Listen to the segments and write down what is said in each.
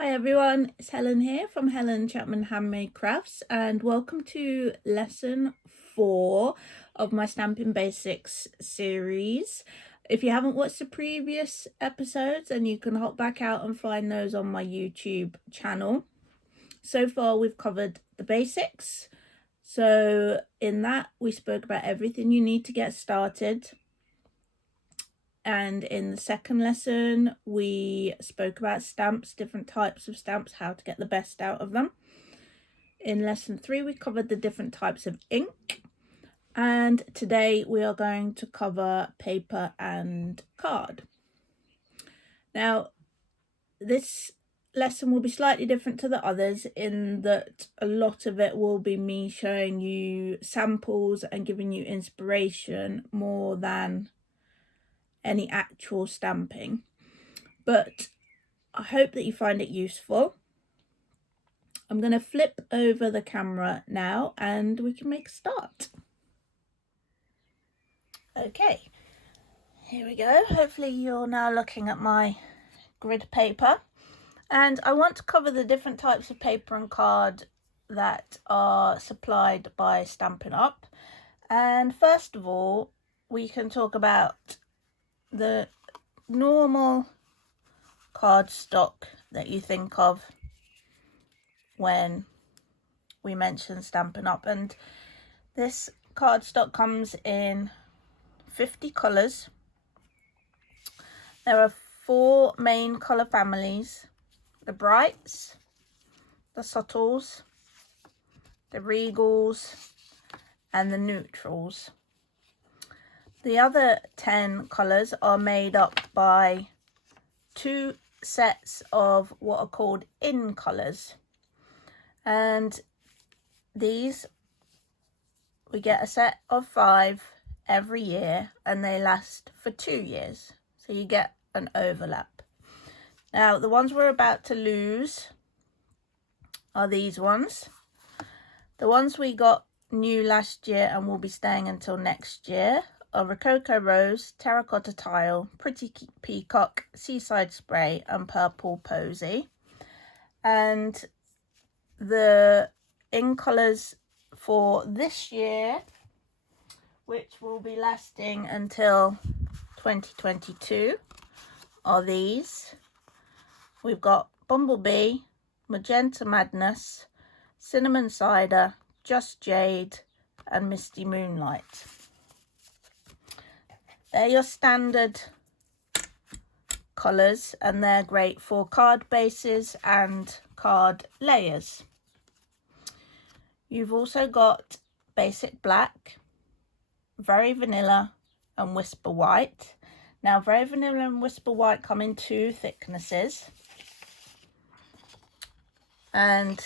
Hi everyone, it's Helen here from Helen Chapman Handmade Crafts, and welcome to lesson 4 of my Stampin' Basics series. If you haven't watched the previous episodes, then you can hop back out and find those on my YouTube channel. So far we've covered the basics. So in that we spoke about everything you need to get started. And in the second lesson, we spoke about stamps, different types of stamps, how to get the best out of them. In lesson 3, we covered the different types of ink. And today we are going to cover paper and card. Now, this lesson will be slightly different to the others in that a lot of it will be me showing you samples and giving you inspiration more than any actual stamping, but I hope that you find it useful. I'm going to flip over the camera now and we can make a start. Okay, here we go. Hopefully you're now looking at my grid paper, and I want to cover the different types of paper and card that are supplied by Stampin' Up. And first of all, we can talk about the normal cardstock that you think of when we mention Stampin' Up. And this cardstock comes in 50 colours. There are 4 main colour families: the brights, the subtles, the regals and the neutrals. The other 10 colours are made up by 2 sets of what are called in colours, and these we get a set of 5 every year and they last for 2 years, so you get an overlap. Now the ones we're about to lose are these ones. The ones we got new last year and will be staying until next year are Rococo Rose, Terracotta Tile, Pretty Peacock, Seaside Spray and Purple Posy. And the in colours for this year, which will be lasting until 2022, are these. We've got Bumblebee, Magenta Madness, Cinnamon Cider, Just Jade and Misty Moonlight. They're your standard colours and they're great for card bases and card layers. You've also got Basic Black, Very Vanilla and Whisper White. Now Very Vanilla and Whisper White come in 2 thicknesses, and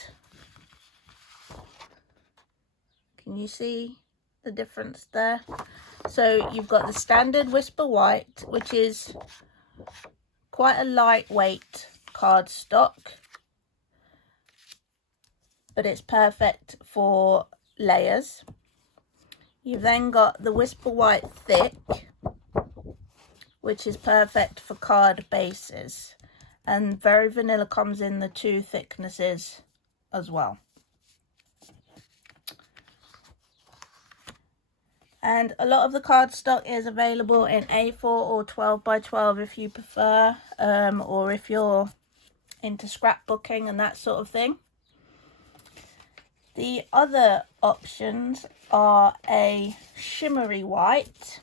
can you see the difference there? So you've got the standard Whisper White, which is quite a lightweight cardstock, but it's perfect for layers. You've then got the Whisper White Thick, which is perfect for card bases, and Very Vanilla comes in the 2 thicknesses as well. And a lot of the cardstock is available in A4 or 12 by 12 if you prefer, or if you're into scrapbooking and that sort of thing. The other options are a shimmery white,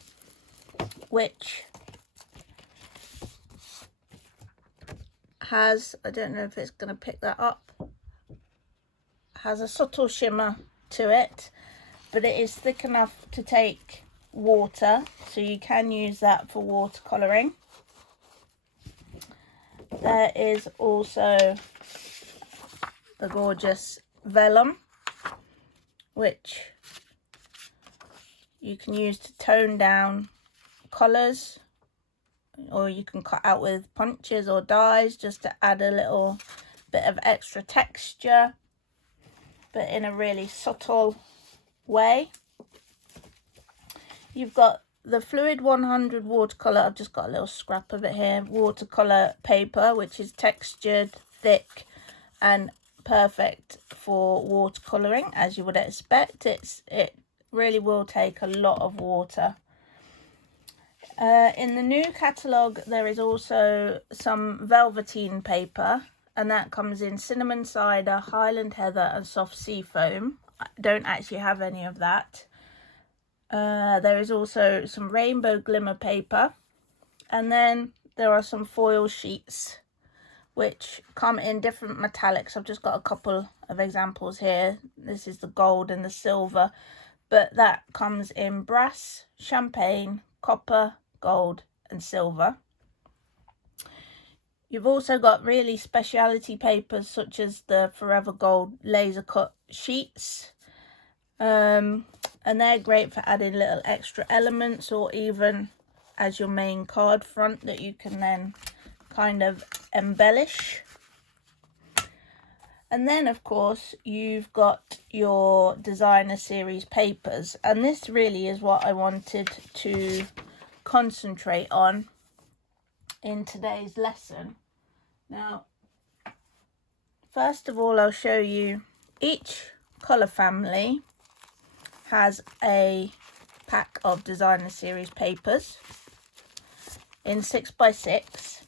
which has, I don't know if it's going to pick that up, has a subtle shimmer to it, but it is thick enough to take water, so you can use that for watercolouring. There is also the gorgeous vellum, which you can use to tone down colours, or you can cut out with punches or dies just to add a little bit of extra texture, but in a really subtle way. You've got the Fluid 100 watercolour. I've just got a little scrap of it here. Watercolour paper, which is textured, thick and perfect for watercolouring, as you would expect. It really will take a lot of water. In the new catalogue there is also some velveteen paper, and that comes in cinnamon cider, Highland heather and soft sea foam. I don't actually have any of that. There is also some rainbow glimmer paper, and then there are some foil sheets which come in different metallics. I've just got a couple of examples here. This is the gold and the silver, but that comes in brass, champagne, copper, gold and silver. You've also got really speciality papers such as the Forever Gold laser cut sheets, and they're great for adding little extra elements, or even as your main card front that you can then kind of embellish. And then of course you've got your designer series papers, and this really is what I wanted to concentrate on in today's lesson. Now, first of all, I'll show you each colour family has a pack of designer series papers in 6x6,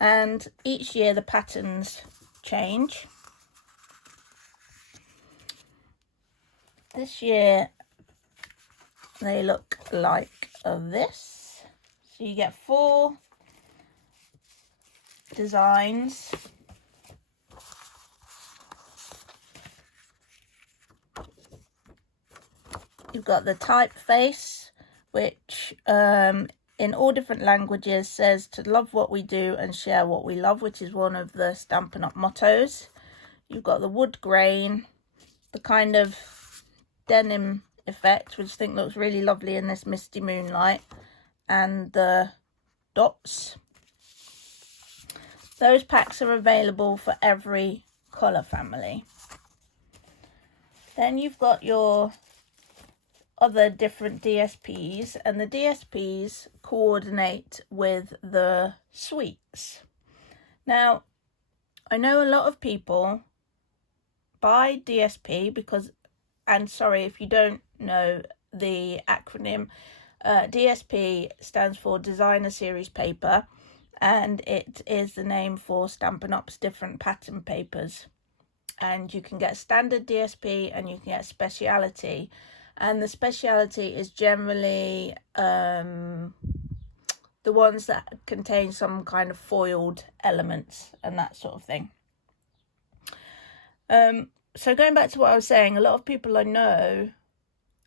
and each year the patterns change. This year they look like this. So you get 4 designs. You've got the typeface, which in all different languages says to love what we do and share what we love, which is one of the Stampin' Up mottos. You've got the wood grain, the kind of denim effect, which I think looks really lovely in this misty moonlight, and the dots. Those packs are available for every colour family. Then you've got your other different DSPs, and the DSPs coordinate with the suites. Now, I know a lot of people buy DSP because, and sorry if you don't know the acronym, DSP stands for Designer Series Paper, and it is the name for Stampin' Up's different pattern papers. And you can get standard DSP and you can get speciality. And the speciality is generally the ones that contain some kind of foiled elements and that sort of thing. So going back to what I was saying, a lot of people I know,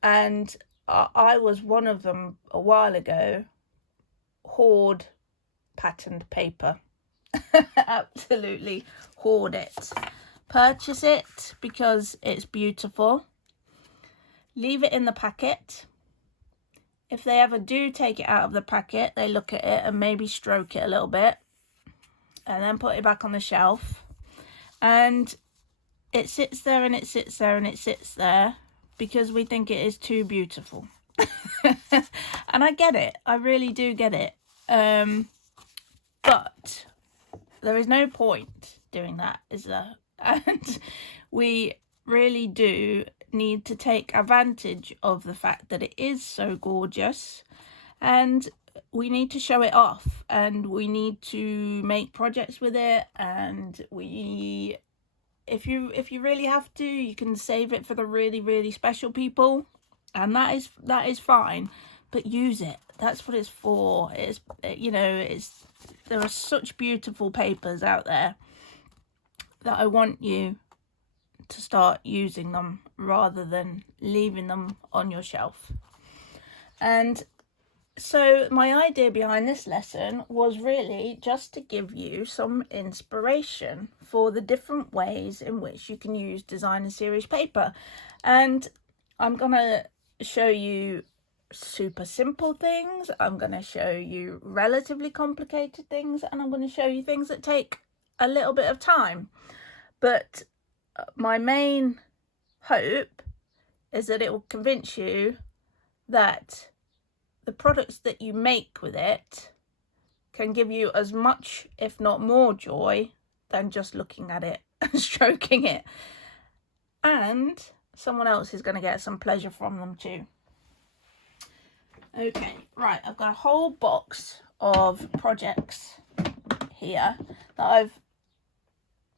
and I was one of them a while ago, hoard patterned paper. Absolutely hoard it. Purchase it because it's beautiful. Leave it in the packet. If they ever do take it out of the packet, they look at it and maybe stroke it a little bit and then put it back on the shelf, and it sits there and it sits there and it sits there because we think it is too beautiful. And I get it, I really do get it, but there is no point doing that, is there? And we really do need to take advantage of the fact that it is so gorgeous, and we need to show it off, and we need to make projects with it, and if you really have to, you can save it for the really special people, and that is fine, but use it. That's what it's for. There are such beautiful papers out there that I want you to start using them rather than leaving them on your shelf. And so my idea behind this lesson was really just to give you some inspiration for the different ways in which you can use designer series paper. And I'm gonna show you super simple things, I'm gonna show you relatively complicated things, and I'm gonna show you things that take a little bit of time. But my main hope is that it will convince you that the products that you make with it can give you as much, if not more, joy than just looking at it and stroking it. And someone else is going to get some pleasure from them too. Okay, right, I've got a whole box of projects here that I've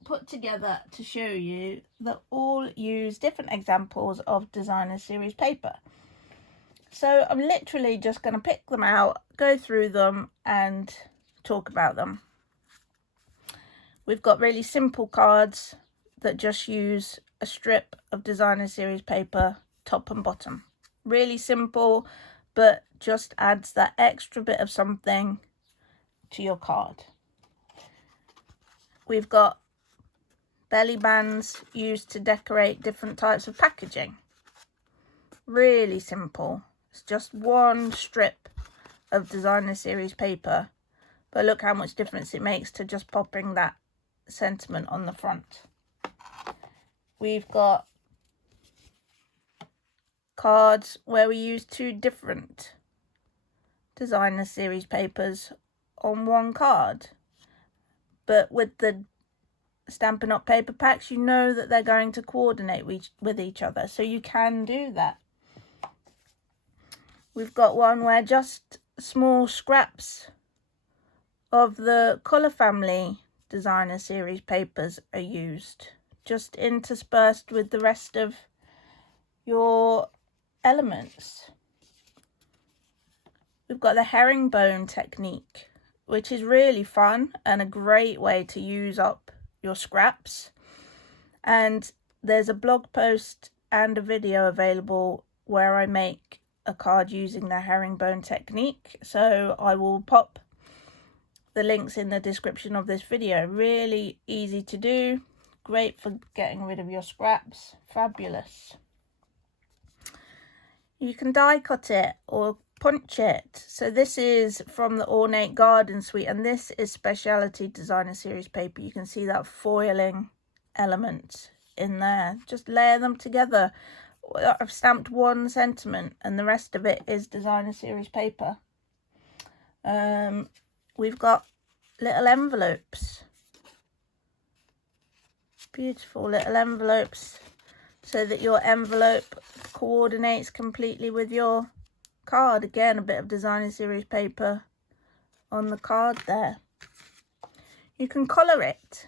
put together to show you that all use different examples of designer series paper. So I'm literally just going to pick them out, go through them and talk about them. We've got really simple cards that just use a strip of designer series paper, top and bottom. Really simple, but just adds that extra bit of something to your card. We've got belly bands used to decorate different types of packaging. Really simple. It's just one strip of designer series paper, but look how much difference it makes to just popping that sentiment on the front. We've got cards where we use two different designer series papers on one card, but with the Stampin' Up paper packs, you know that they're going to coordinate with each other, so you can do that. We've got one where just small scraps of the Colour Family designer series papers are used, just interspersed with the rest of your elements. We've got the herringbone technique, which is really fun and a great way to use up your scraps. And there's a blog post and a video available where I make a card using the herringbone technique, so I will pop the links in the description of this video. Really easy to do, great for getting rid of your scraps, fabulous. You can die cut it or punch it. So this is from the Ornate Garden Suite, and this is Specialty Designer Series paper. You can see that foiling element in there. Just layer them together. I've stamped one sentiment and the rest of it is designer series paper. We've got little envelopes, beautiful little envelopes, so that your envelope coordinates completely with your card. Again, a bit of designer series paper on the card there. You can colour it.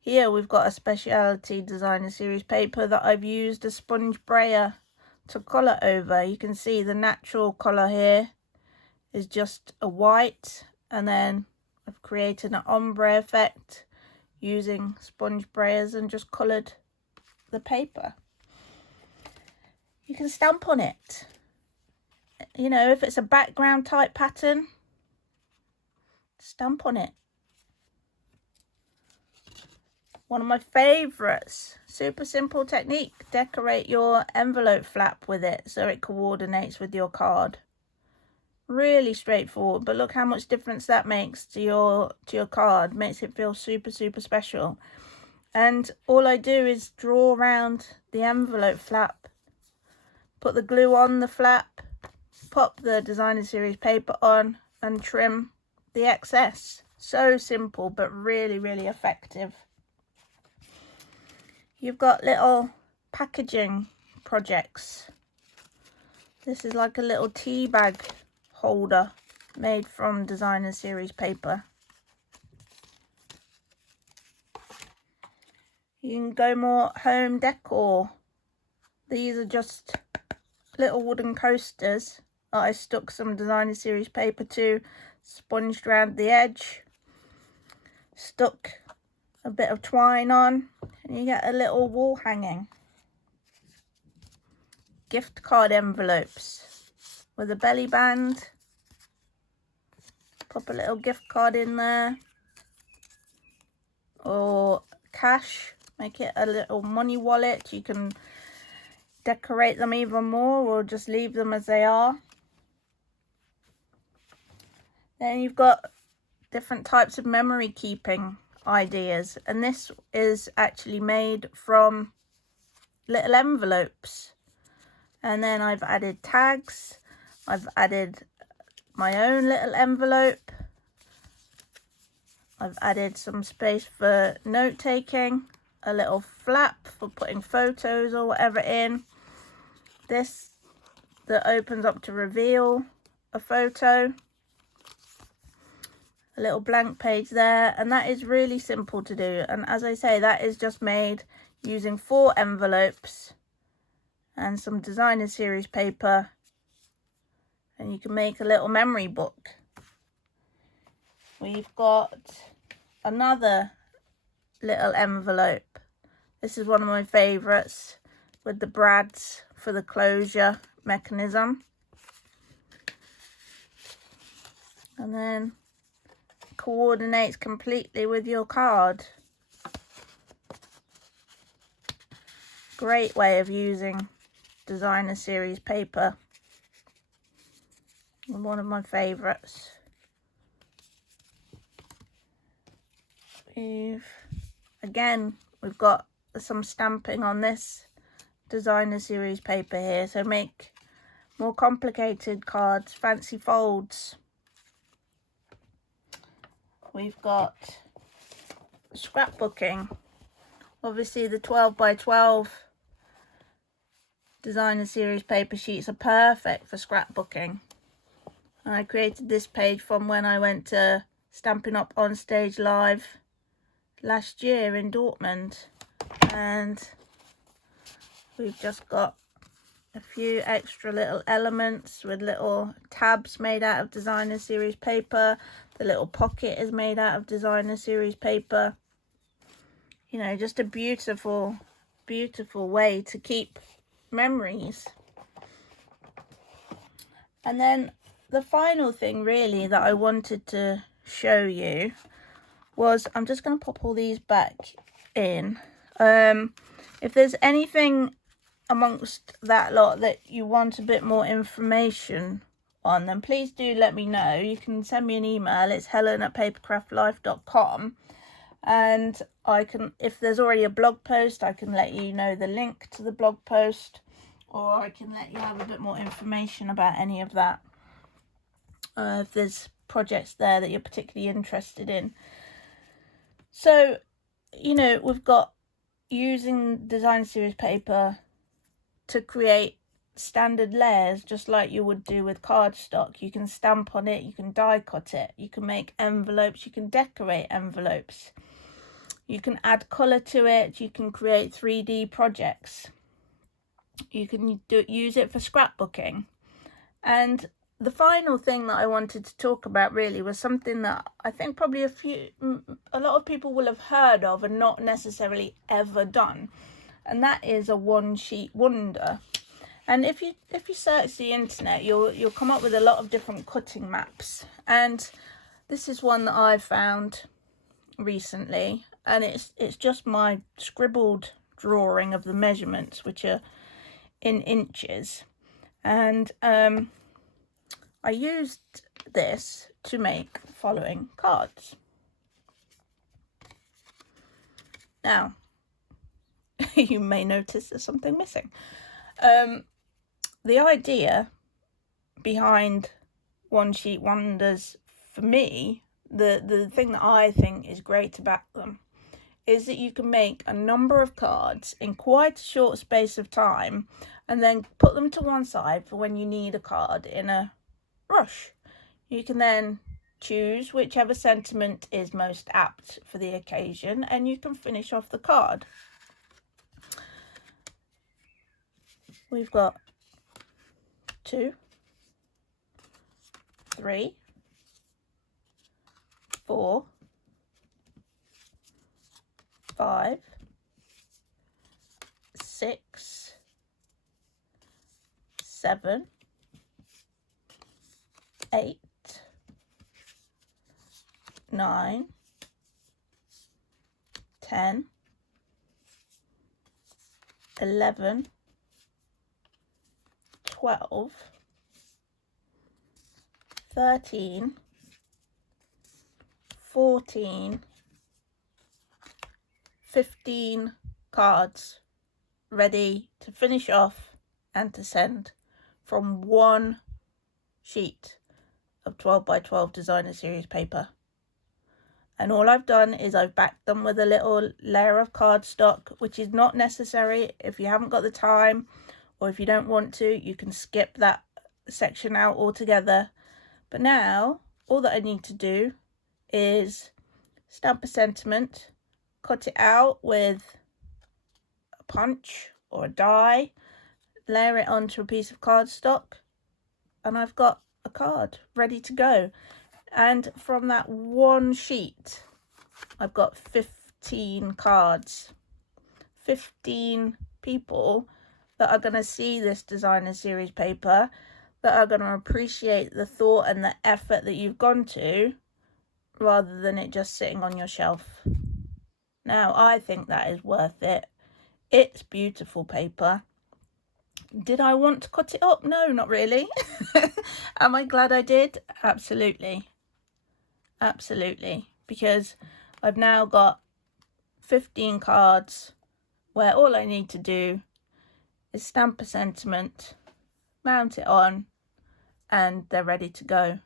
Here we've got a Specialty Designer Series paper that I've used a sponge brayer to colour over. You can see the natural colour here is just a white, and then I've created an ombre effect using sponge brayers and just coloured the paper. You can stamp on it. You know, if it's a background type pattern, stamp on it. One of my favourites, super simple technique, decorate your envelope flap with it so it coordinates with your card. Really straightforward, but look how much difference that makes to your card. Makes it feel super special. And all I do is draw around the envelope flap, put the glue on the flap, pop the designer series paper on and trim the excess. So simple but really effective. You've got little packaging projects. This is like a little tea bag holder made from designer series paper. You can go more home decor. These are just little wooden coasters that I stuck some designer series paper to, sponged around the edge, stuck a bit of twine on, and you get a little wall hanging. Gift card envelopes with a belly band. Pop a little gift card in there, or cash, make it a little money wallet. You can decorate them even more or just leave them as they are. Then you've got different types of memory keeping ideas, and this is actually made from little envelopes, and then I've added tags, I've added my own little envelope, I've added some space for note taking, a little flap for putting photos or whatever in. This that opens up to reveal a photo. A little blank page there, and that is really simple to do. And as I say, that is just made using 4 envelopes and some designer series paper, and you can make a little memory book. We've got another little envelope. This is one of my favorites, with the brads for the closure mechanism. And then coordinates completely with your card. Great way of using designer series paper. One of my favorites. We've got some stamping on this designer series paper here, so make more complicated cards, fancy folds. We've got scrapbooking. Obviously the 12 by 12 designer series paper sheets are perfect for scrapbooking. And I created this page from when I went to Stampin' Up on Stage Live last year in Dortmund, and we've just got a few extra little elements with little tabs made out of designer series paper. The little pocket is made out of designer series paper. You know, just a beautiful, beautiful way to keep memories. And then the final thing really that I wanted to show you was, I'm just going to pop all these back in. If there's anything amongst that lot that you want a bit more information on, then please do let me know. You can send me an email. It's helen@papercraftlife.com, and I can, if there's already a blog post, I can let you know the link to the blog post, or I can let you have a bit more information about any of that. If there's projects there that you're particularly interested in. So, you know, we've got using design series paper to create standard layers, just like you would do with cardstock. You can stamp on it, you can die cut it, you can make envelopes, you can decorate envelopes, you can add colour to it, you can create 3D projects, you can use it for scrapbooking. And the final thing that I wanted to talk about really was something that I think probably a lot of people will have heard of and not necessarily ever done, and that is a one sheet wonder. And if you search the internet, you'll come up with a lot of different cutting maps, and this is one that I found recently, and it's just my scribbled drawing of the measurements, which are in inches, and I used this to make the following cards. Now, you may notice there's something missing. The idea behind one sheet wonders, for me, the thing that I think is great about them, is that you can make a number of cards in quite a short space of time, and then put them to one side for when you need a card in a rush. You can then choose whichever sentiment is most apt for the occasion, and you can finish off the card. We've got 2, 3, 4, 5, 6, 7, 8, 9, 10, 11, 12, 13, 14, 15 cards ready to finish off and to send from one sheet of 12 by 12 designer series paper. And all I've done is I've backed them with a little layer of cardstock, which is not necessary. If you haven't got the time or if you don't want to, you can skip that section out altogether. But now all that I need to do is stamp a sentiment, cut it out with a punch or a die, layer it onto a piece of cardstock, and I've got a card ready to go. And from that one sheet, I've got 15 cards, 15 people that are going to see this designer series paper, that are going to appreciate the thought and the effort that you've gone to, rather than it just sitting on your shelf. Now, I think that is worth it. It's beautiful paper. Did I want to cut it up? No, not really. Am I glad I did? Absolutely. Absolutely. Because I've now got 15 cards where all I need to do is stamp a sentiment, mount it on, and they're ready to go.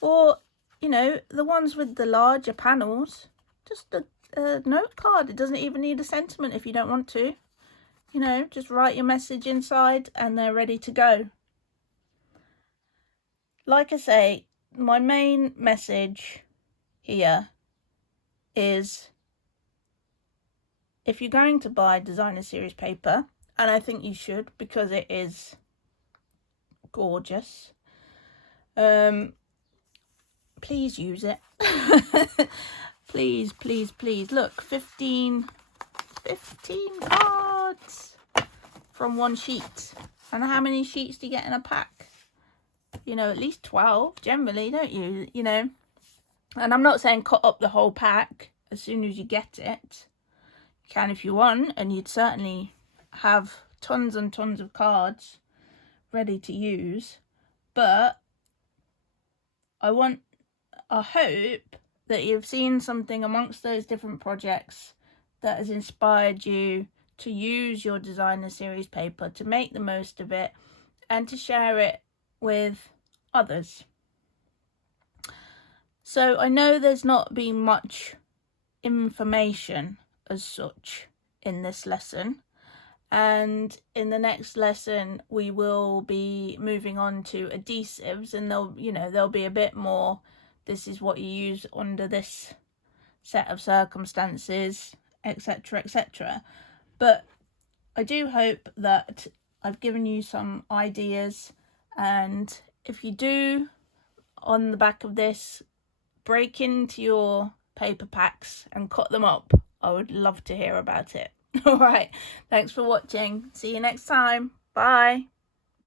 Or, you know, the ones with the larger panels, just a note card. It doesn't even need a sentiment if you don't want to. You know, just write your message inside and they're ready to go. Like I say, my main message here is, if you're going to buy designer series paper, and I think you should because it is gorgeous, please use it. Please, please, please. Look, 15 cards from one sheet. And how many sheets do you get in a pack? You know, at least 12 generally, don't you? You know, and I'm not saying cut up the whole pack as soon as you get it. You can if you want, and you'd certainly have tons and tons of cards ready to use. But I hope that you've seen something amongst those different projects that has inspired you to use your designer series paper, to make the most of it, and to share it with others. So I know there's not been much information as such in this lesson, and in the next lesson we will be moving on to adhesives, and there'll be a bit more, this is what you use under this set of circumstances, etc, etc. But I do hope that I've given you some ideas, and if you do, on the back of this, break into your paper packs and cut them up, I would love to hear about it. All right, thanks for watching. See you next time. Bye.